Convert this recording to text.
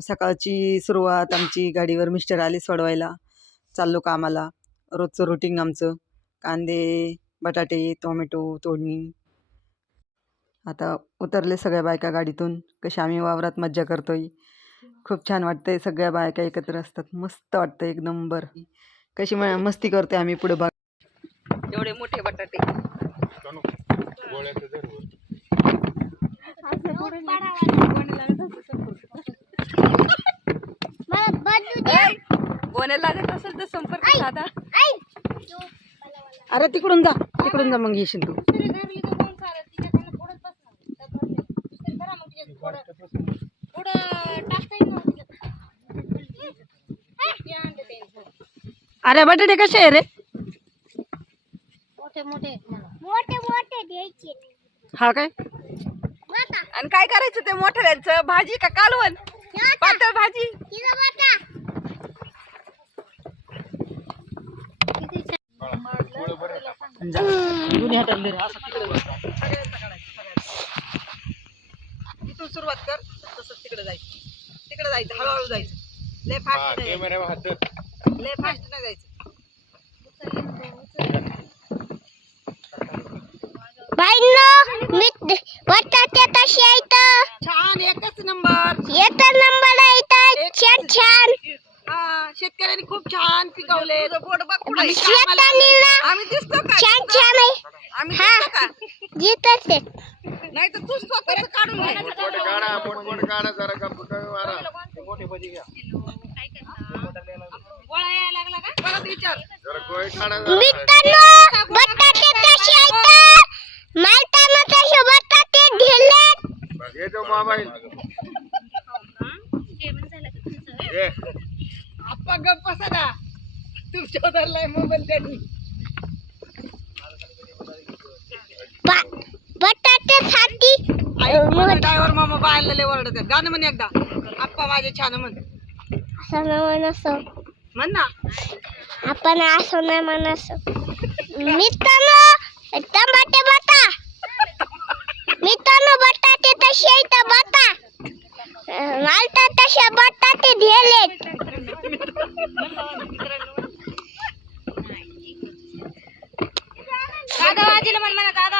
सकाळची सुरुवात आमची गाडीवर मिस्टर आले सोडवायला. चाललो कामाला. रोजचं रुटीन आमचं. कांदे, बटाटे, टोमॅटो तोडणी. आता उतरले सगळ्या बायका गाडीतून. कशी आम्ही वावरात मज्जा करतोय. खूप छान वाटतंय. सगळ्या बायका एकत्र असतात. मस्त वाटतं एक नंबर. कशी मस्ती करतोय आम्ही पुढे बघ. एवढे मोठे बटाटे. गोण्या लागत असेल तर संपर्क साधा. अरे तिकडून जा मग येशील तू. अरे बटाटे कसे आहे रे? मोठे द्यायचे. हा काय? आणि काय करायचं ते मोठ्यांचं? भाजी का कालवण? पातळ भाजी. इथून सुरुवात कर. तसंच तिकडे जायचं हळूहळू जायचं. लय फास्ट नाही जायचं. बटाटे तशी आहेत. छान एकच नंबर. छान. हा शेतकऱ्यांनी खूप छान पिकवले. आम्ही दिसतो का? छान आहे. आम्ही दिसतो का? नाही तर तू स्वतःच काढून घे. परत विचार. बटाटे कसे आहेत? मालताना तसे बटाटे दिले. आप्पा गप्प बसा ना. तुमच्या धरलाय मोबाईल त्यांनी. बटाटे साठी ड्रायव्हर मामा बायला लय ओरडतात. गाणं म्हण एकदा. आप्पा माझे छान म्हण. म्हण ना. आपण असं नाही म्हणस. मित्रांनो टमाटे बटा. मित्रांनो बटाटे तसे आहेत बटा. मालता तसे बटाटे दिलेत. दादा वाजीला म्हण म्हणा. दादा